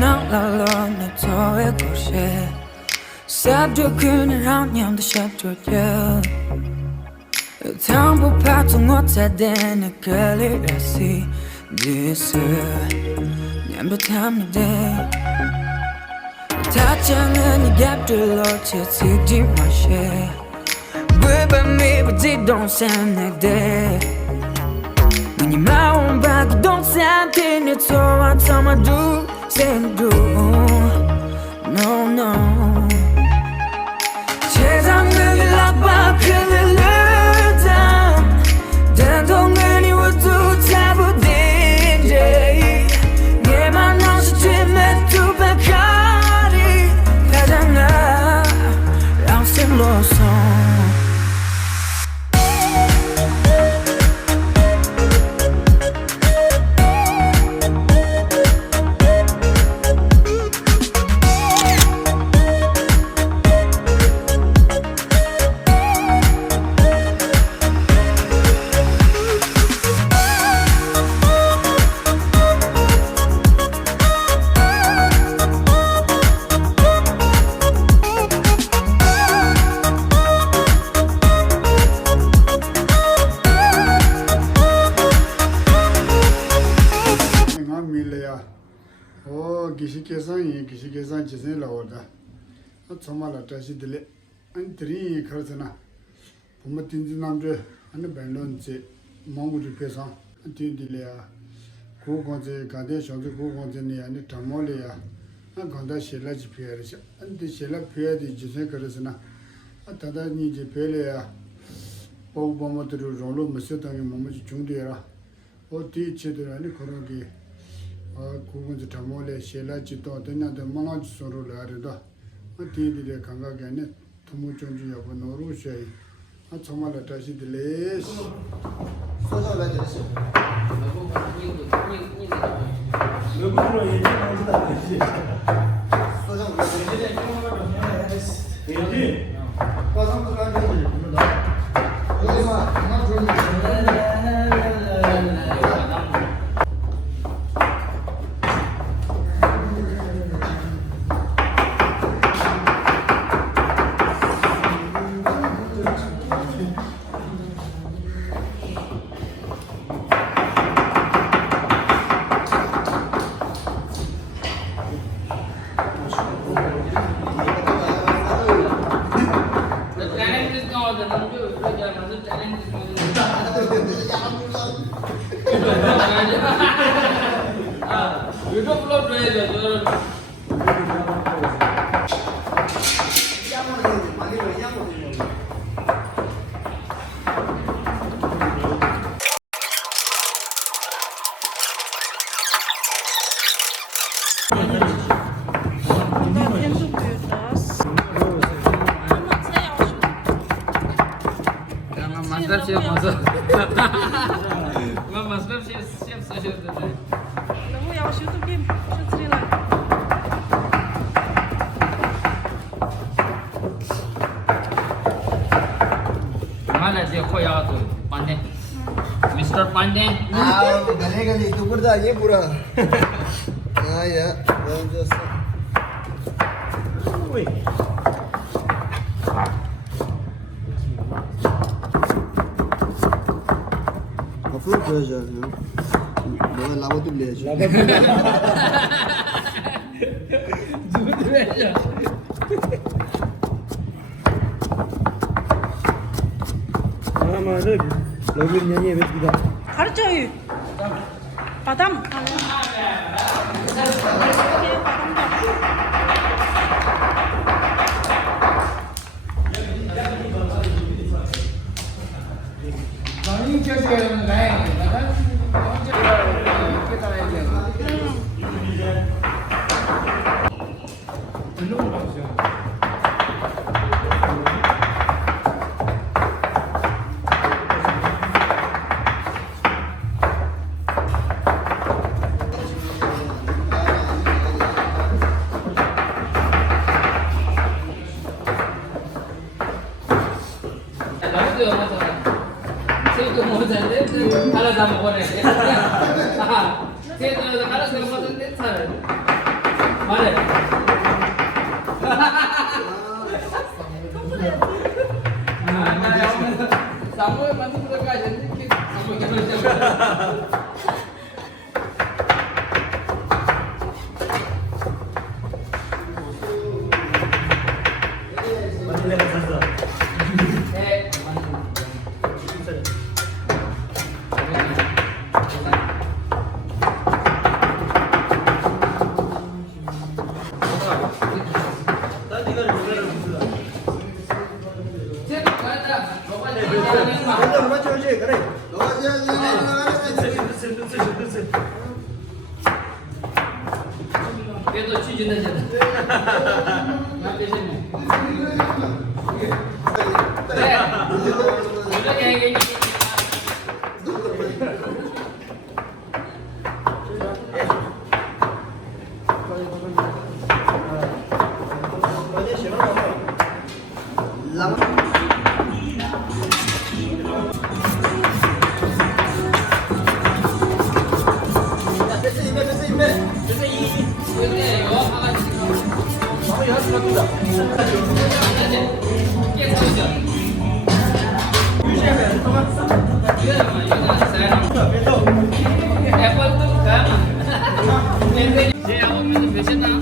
날로 내 터에 곳에 삽도 그늘한 냠도 샵조야 당부 파통 못하대는 걸리라시 디스 냠도 탐나대 다정한 이 갭들로 채찍지 마셔 But me but it don't sound like that When you're my own back don't sound in it so I tell my do say do No no 세상을 길러봐 그늘 down 단동을 이워도 잡아댄지 얘만 없이 뒷면 두 배까지 가잖아 양심로서 기시계산 지선 나오다. 정말로 다시 들래. 안들이 그러잖아. 보면 딘진 남들 하는 밴런지 몽구리 계산 딘딜이야. 고건제 가대 쇼도 고건제니 아니 담몰이야. 건다 실라지 피해야지. 안디 실라 피해야지 지선 그러잖아. 다다니 이제 별이야. 보고모들을 rol로 무서당이 몸이 중대라. 어디 제대로 아니 그런 게 고군지 담올에 셀라지도 되는데 만화지 소로를 하려다 어디들이 감각에네 도무존지 여부 노루셔이 정말 다시 들레 소장을 해드렸어. 너무 얘기하지도 않지. 소장을 해드렸어. 얘기. 과상도 안 되지. 여기만 하나 들어오면 너무 야시도 김 셔츠리라. Mana dia khoya tu Pandey Mr. Pandey गले गले टुकड़ा ये पूरा हाँ यार बहुत जैसा अपलोड कर जा रहे हो मैं लाभ तो ले जा 아마는 여기 년이 왜 비다? 가르쳐요. 바담. Saya tu kalau saya makan dia salah. 말해. Sampai masuk ke kajian dikit. Sampai ke Dia tu cuci aja. Nanti sini. Udah kayak gini. Apple tuh kan? Dia awak minum biasa tak?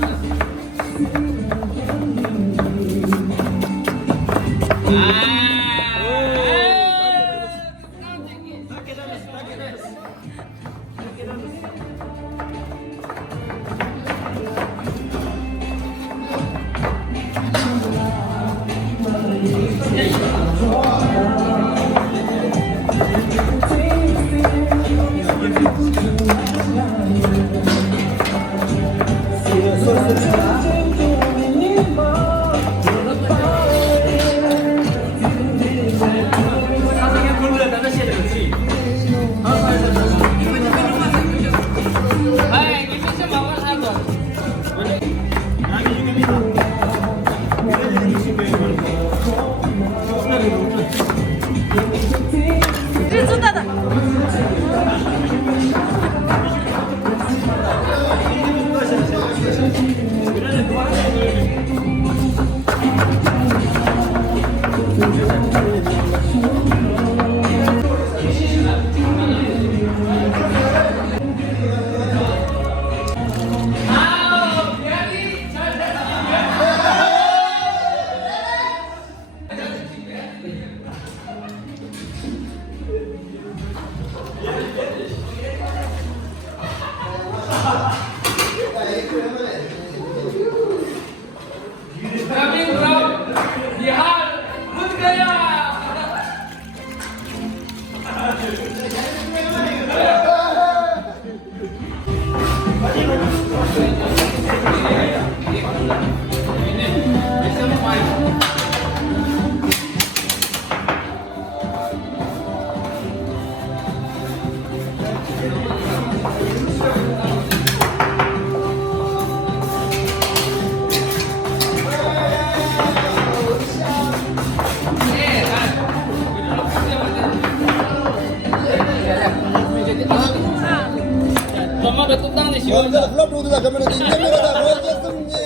Mama bertutang di sini. Vlog dulu dah kamera di kamera dah roll చేస్తుంది.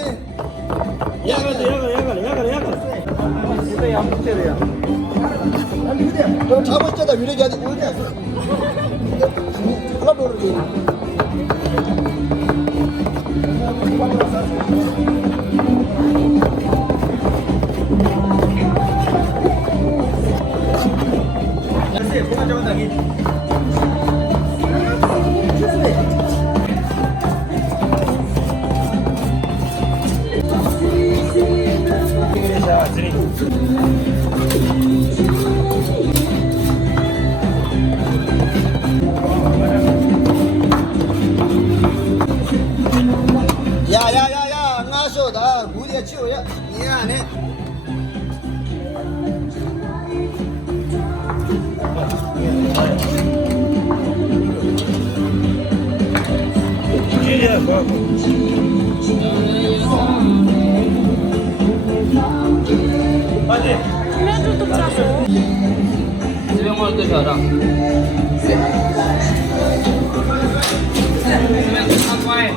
야가. 이거 양쪽이야. 아니 근데 너 잡았잖아 위력이 아직 어디야? vlog dulu. 야야야야 ngaso 다 무리야 치워야 미안해 Julia, Hadi. Kime tutup satu? Siapa mau tu sekarang? Siapa tu sampai?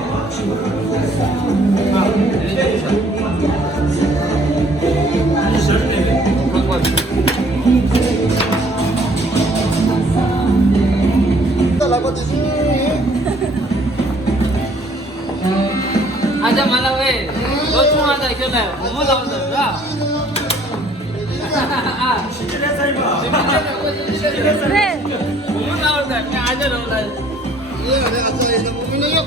아자 말라 왜? 너 통화하다 이겨나요? 뭐 나온다? 야. 아. 시집했어 임마. 그래. 뭐 나온다? 그냥 아자 나온다. 내가 써야 돼. 물려요.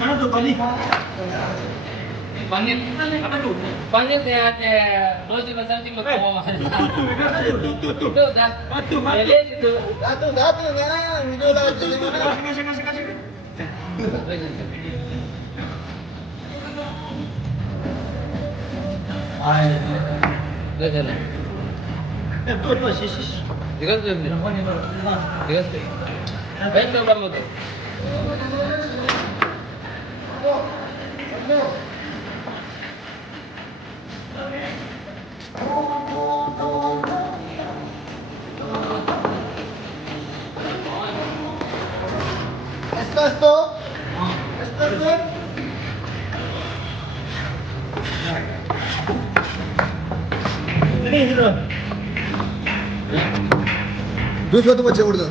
하나 더 빨리. Banyak dia rozi macam tu kau Itu dah. Lihat itu. Datu na. Video lagi di mana? Lihat sana. Digas tu. Digas tu. Baik tu kamu tu. Esto. Ini sudah. Dua foto baca urdu.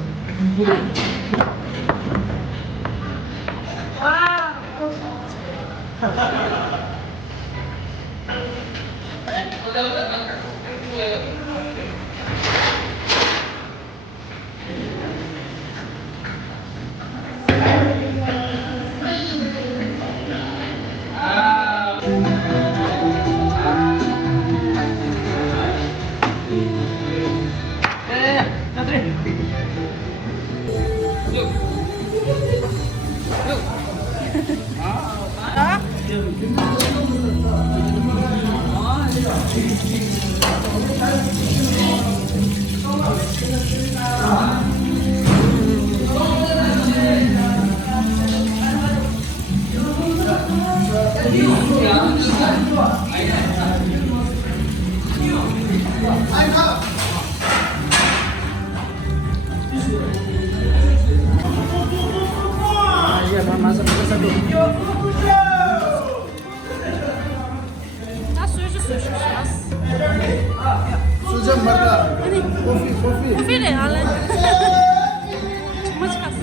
Sujan marga. Kopi. Kopi deh, ale. Macam kas.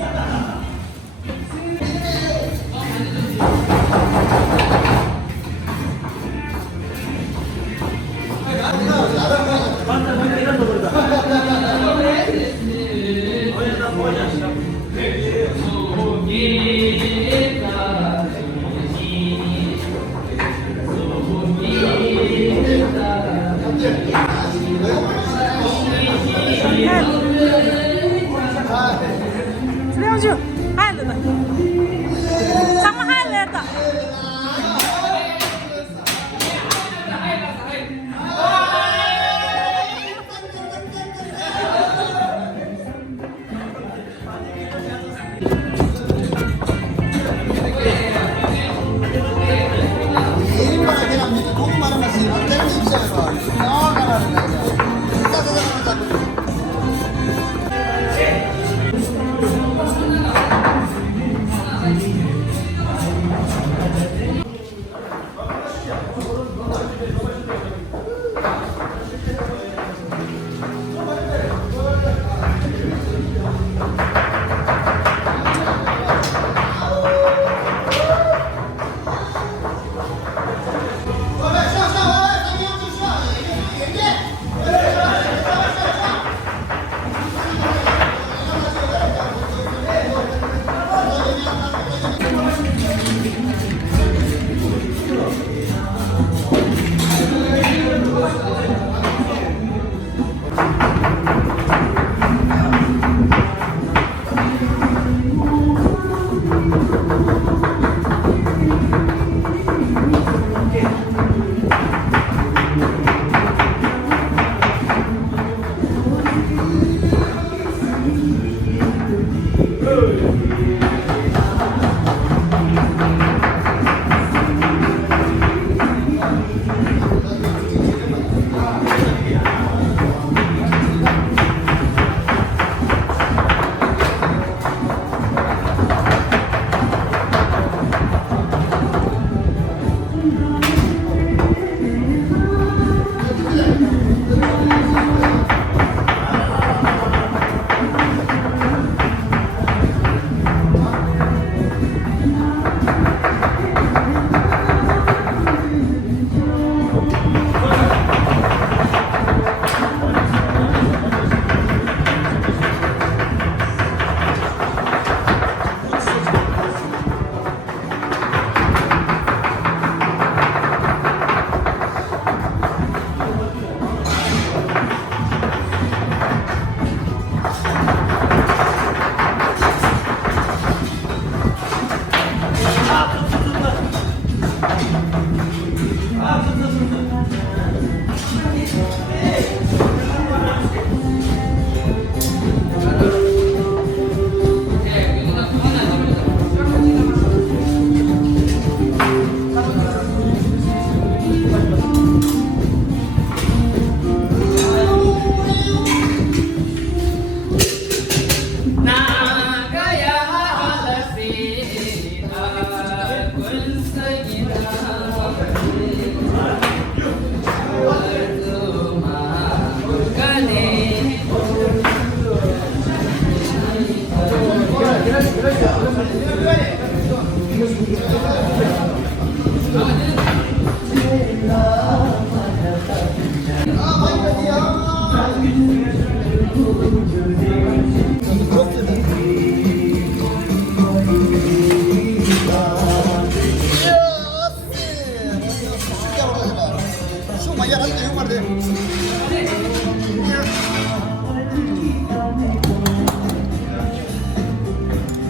Sebenarnya, ada tak? Sama hal ada.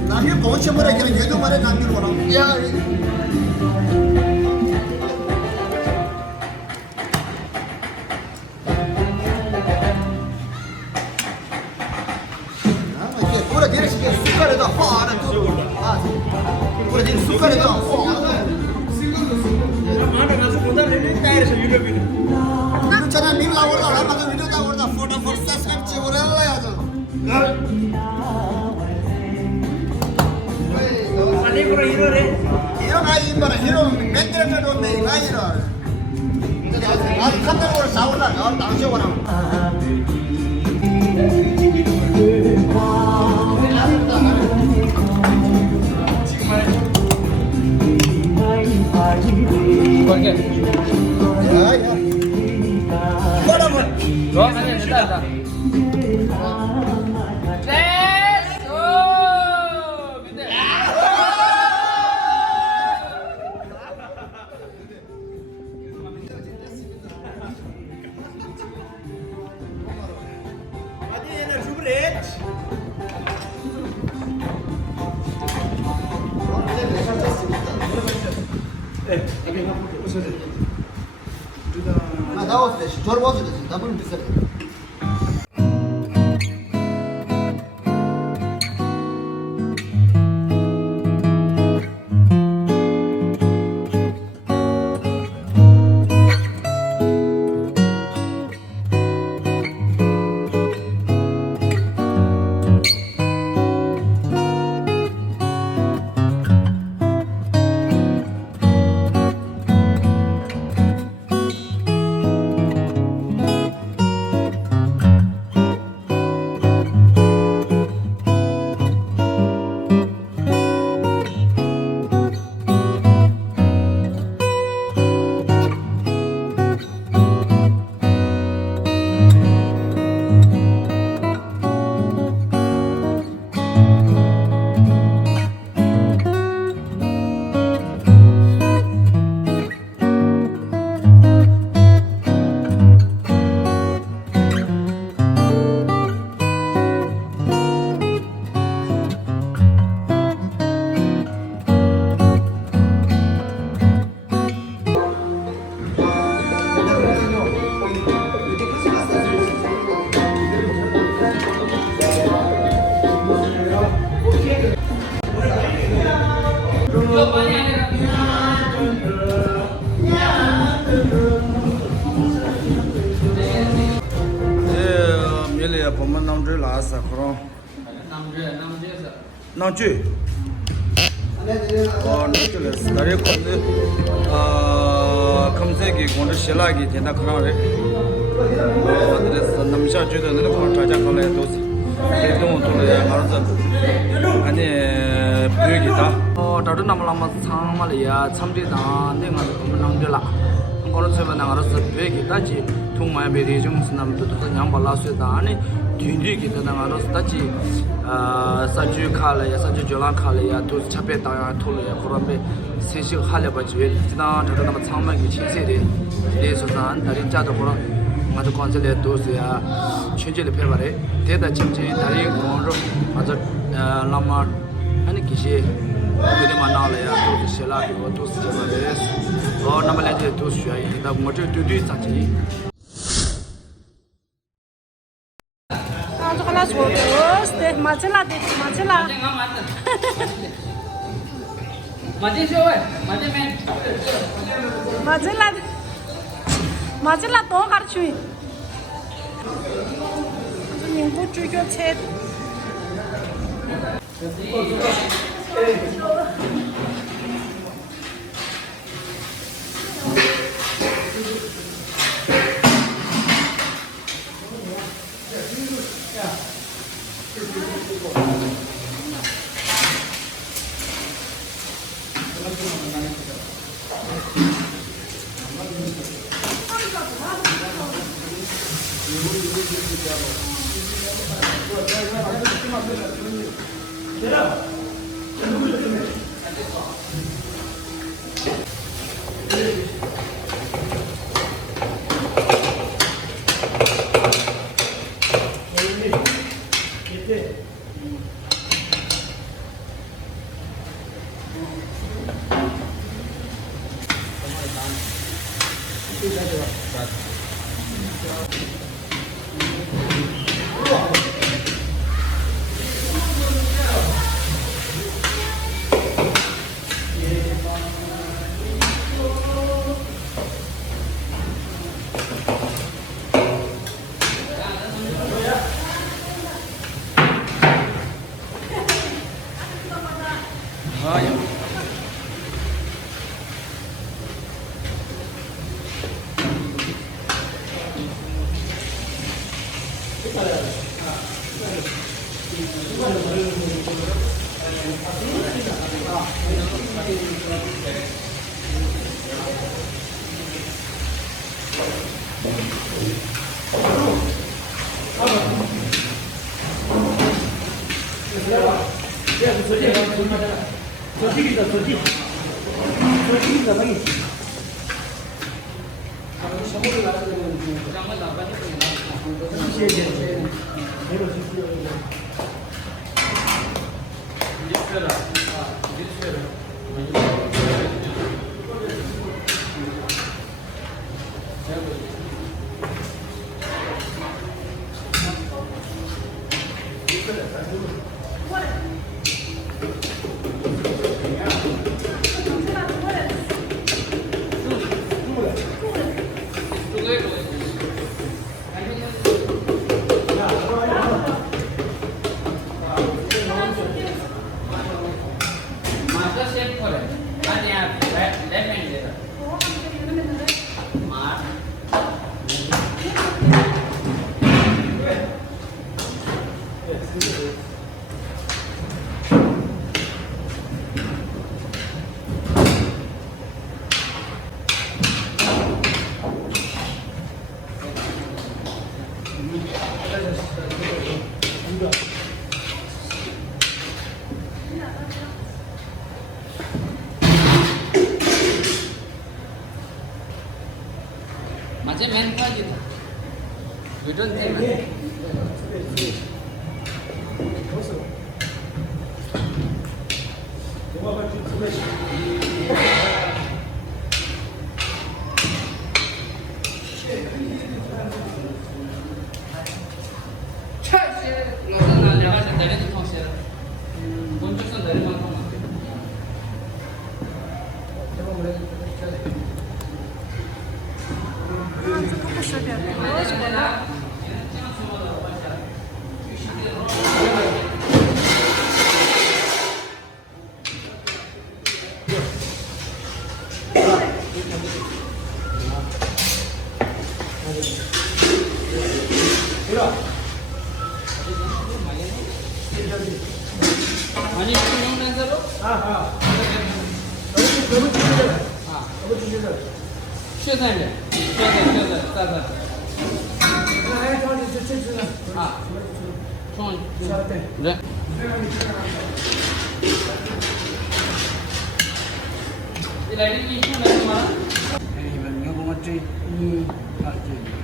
나게 거쳐 말아 그냥 얘도 말해 남기로 와라. 야. पूरा धीरे से सुकर है तो हाँ ना हाँ पूरा धीरे सुकर है तो वीडियो चला नीम लावर ला मतलब वीडियो ता वरदा फोटो फोटो सब्सक्राइब चे वरला या तो हीरो का हीरो मेंटेन करने में का हीरो आज खत्म और सावला और दांशो बना Porque बड़ा मत lo hacen en esta. 아 나왔어 저를 와서 나불 비싸 밀레야 보면 남들 나왔어 그럼 남주 남주레스 다리 건데 검색이 공을 실하기 된다 그러네 그래서 남자 주도는 거 찾아 걸어야 도시 대동 돌아야 말서 아니 비기다 다들 남라마 상말이야 참디다 내가 보면 남들라 거로 세번 나가서 비기다지 통마에 베리 정신남도 그냥 발라서다 아니 뒤뒤기도 나가서 다지 사주 칼이야 사주 졸라 칼이야 또 잡혔다 돌이야 그런데 세식 하려 봐지 지나 다들 남 상말이 치세리 대소산 다리 짜도 그런 맞아 관절에 도스야 천재를 배발해 대다 진짜 다리 공으로 맞아 라마 아니 기시 그게 만나려야 또 실라고 또 쓰잖아요. 나만한테 또 쉬어야 다 뭐들 뒤뒤 사지. 저 하나 줘. 네, 맞을라. Mati siapa? Mati men. 맞을라 또 가르치. 님고 주교 체. माझे मेन पाहिजे we don't think 아니 그냥 난자로 쉬어다니래 쉬어다 네 이 라이딩이 힘나는 거야? 이번 요거 맞지? 맞지.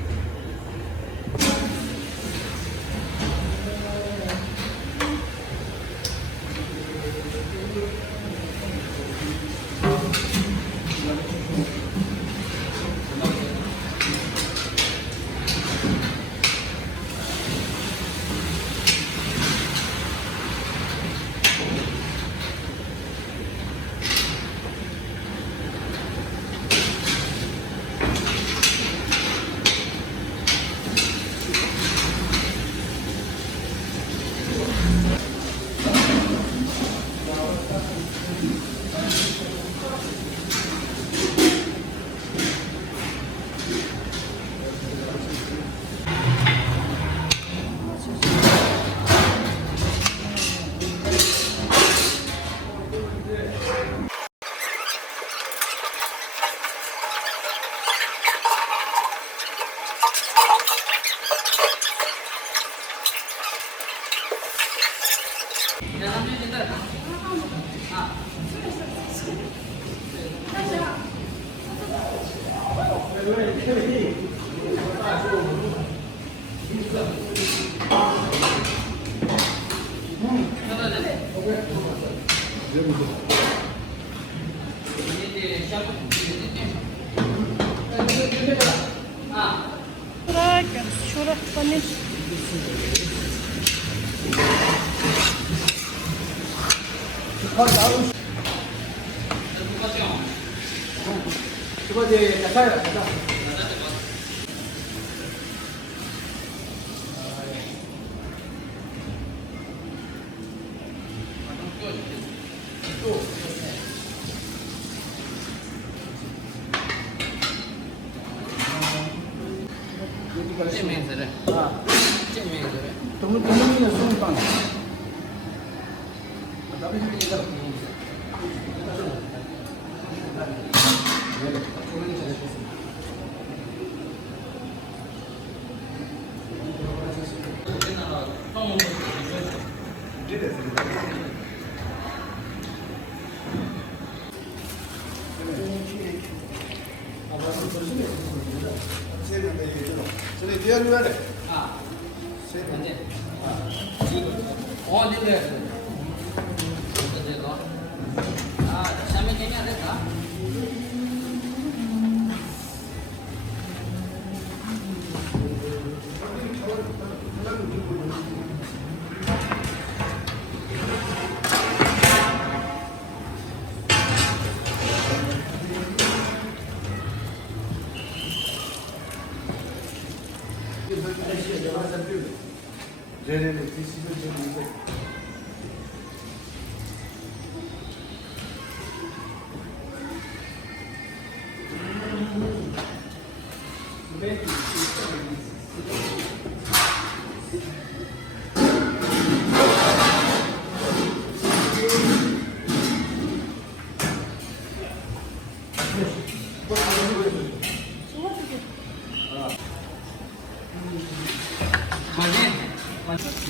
Bırakın şuraya bana. 이거 이제 가자요, 가자. 동문이는 수능방.这里第二个的。哦，对对。这个。啊，下面今天这个。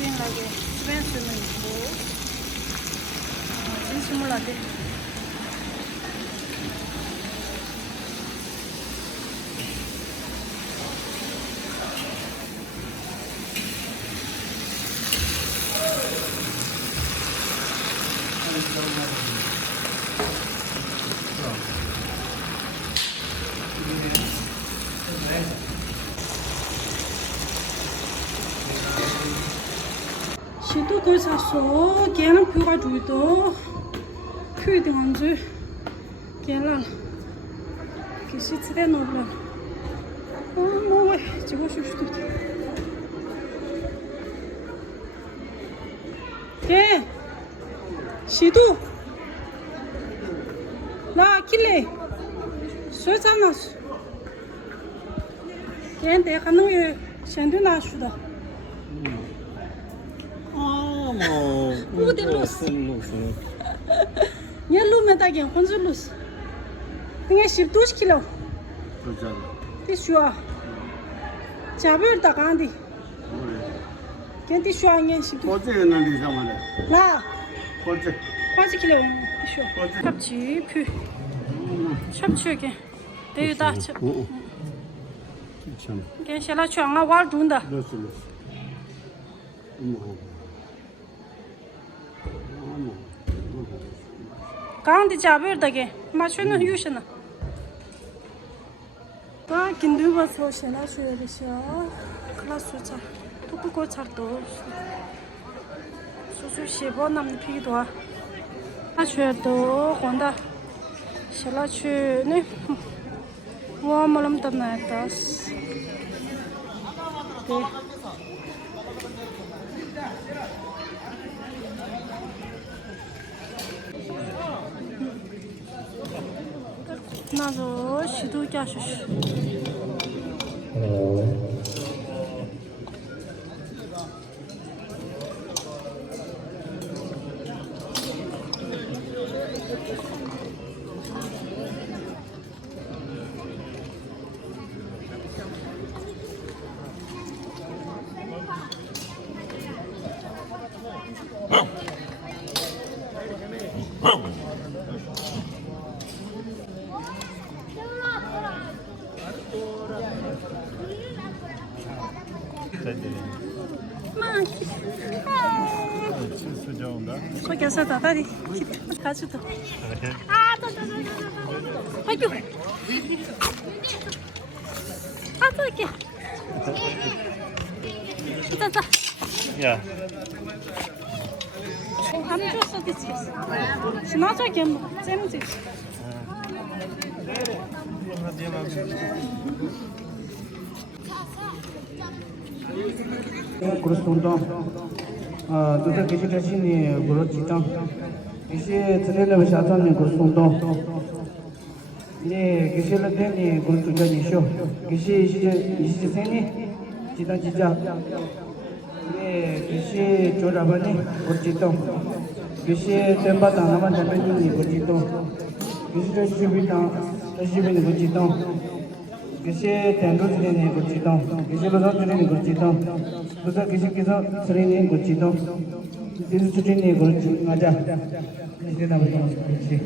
수행하게 스벤스는 있고 진심을하게 시도 그 사서 걔는 표가 주도 표에 대한 줄 걔는 그 시트에 놓으려 뭐왜 지고 싶지도 걔 시도 나 길래 소잖아 걔한테 가는 게 현대 나수다 Ude lus. Nia lume ta gen khonzu lus. Tinga ship 12 kilo. Ti shua. Chaber ta kandi. Kenti shua ngen ship. 어제 있는 이상만에. La. 어제. 40 kilo. Ti shua. Chapchi phu. Chapchi ge. Deyu da chap. 참. Gen shala chuanga war dunda. 그렇지. Kandi chaber da ge. Ma shunu yushna. 가 긴두버서 신나 쉬어야겠어. 클래스 차. 토토고 차도. 수수 10번 남는 피도. 아 쉬어도 혼다. 실라 쉬네. 와 말람 담나다스. 네. 나도 시도 가시. Regarde ça, t'as allez, 가지도. 아, 아이고. 아, 저기. 자. 야. 안 줬어, 되지. 지나자게 뭐, 잼지. correspondant tout ce que j'ai signé pour le titan. Ici, c'est le château correspondant. Ici, le dernier correspondant. Ici, c'est titan Tija. Ici, Chorabani, Cortiton. Ici, Tembata, Namanda Benini, Cortiton. Ici, Jubitan, Jubin, Cortiton. Ici, Tendrosini, Cortiton. Ici, Lodotini, Cortiton. Tusa kisa sering kunci dong, itu sudah nih kunci ada, ini namanya kunci.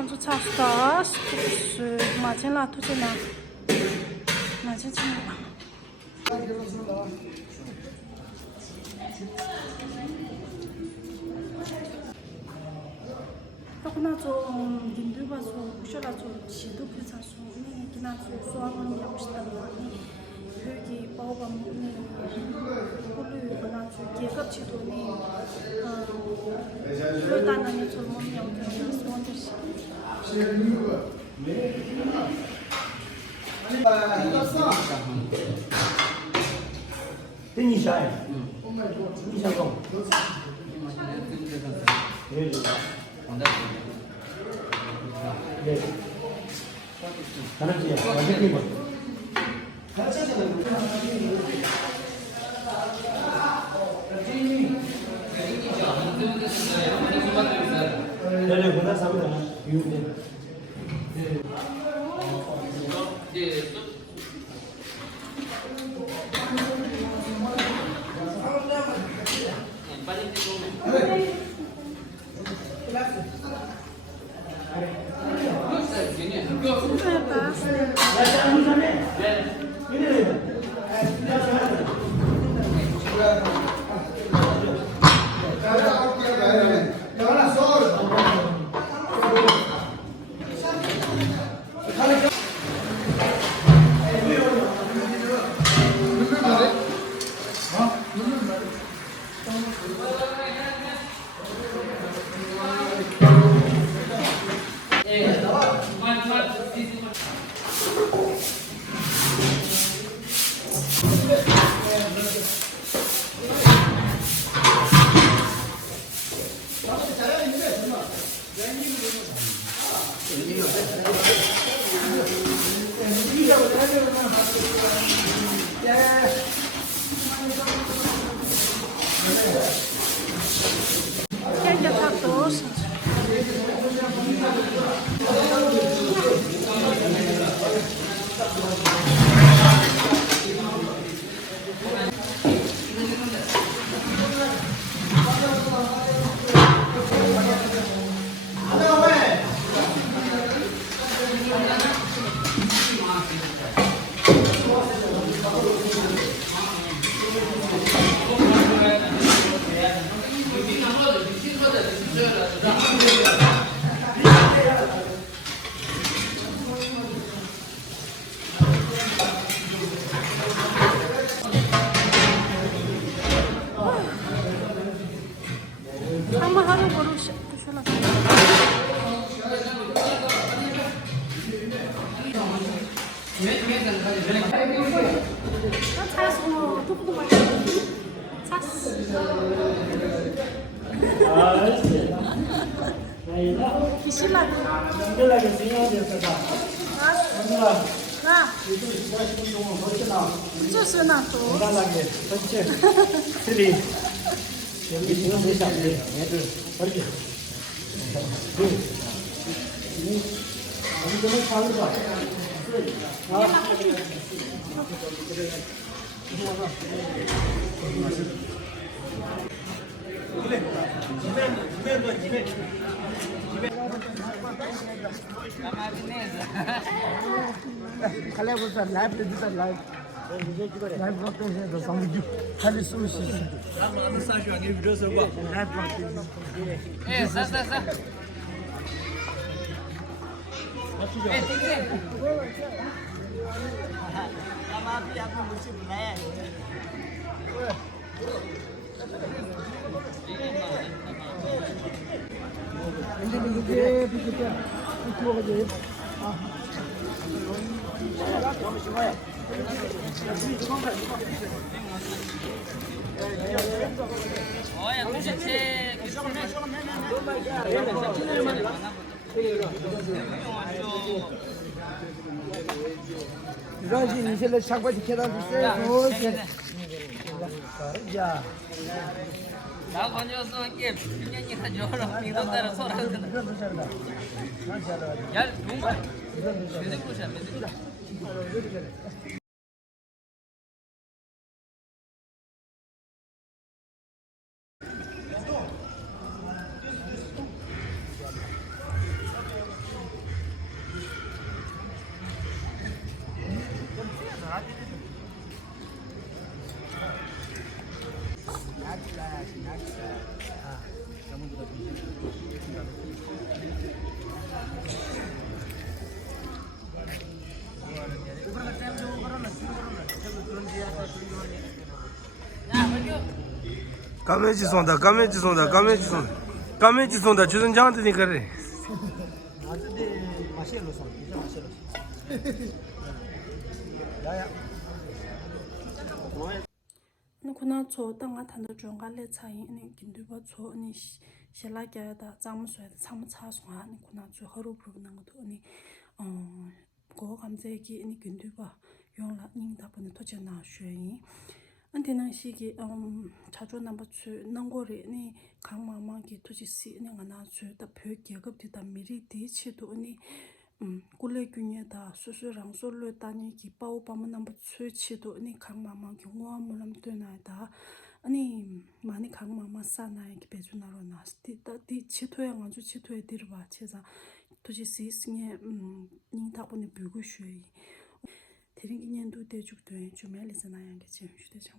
안주 찼다. 스 마찬라 투지나. 마찬 친구. 조금만 좀 힘들어서 혹시라 좀 지도 괜찮소. 네, 그냥 수학은 하고 싶다는 거니. 여기 보험 그리고 좀 계급 지도니 일단은 좀 몸이 어떻게 수원듯이 등이샤. 등이샤고. 네. 가능해요. 완전히 뭐. 네네, 고맙습니다. 신라. 연락이 중요해서다. 나.就是那种。 연락이 전체 틀리 여기 지금 몇 시간인데 얘들 어떻게 언제는 사는 거야. खाली वो sir live पे sir live live blog पे है तो समझ खाली sushi live blog पे 哎，三。哎，听见？ 이제 비슷해 이쪽으로 야, 무슨 책? 이거지 이제는 샤바지 계단 있어요. 야. 나 건져서 이게 그냥이 다 저러 이런 데로 서라거든. 야, 뭔가 제대로 보셔야 돼. 까매지 쏜다 주선 장한테 그래 아저씨 마시엘로 사. 이제 마시엘로. 야야. 那可能做等我谈到中间来餐饮，你跟对吧？做你写那个的，咱们说的咱们茶说啊，你可能做好多不能够做你，过刚才给你跟对吧？用了你大部分都叫拿学因，俺的那些个茶桌那么做，能过来你看妈妈给都是写那个拿做的，票价格的的米里地区多你。过来几年的，所以让说来大年纪把我把们那么出去的，你看妈妈给我们那么对来的，你妈你看妈妈啥那个别处那了那，第七腿俺就七腿的了吧，其实都是谁是呢？人他不能不会学，天天年都得就对，就买了是那样的钱，学的讲。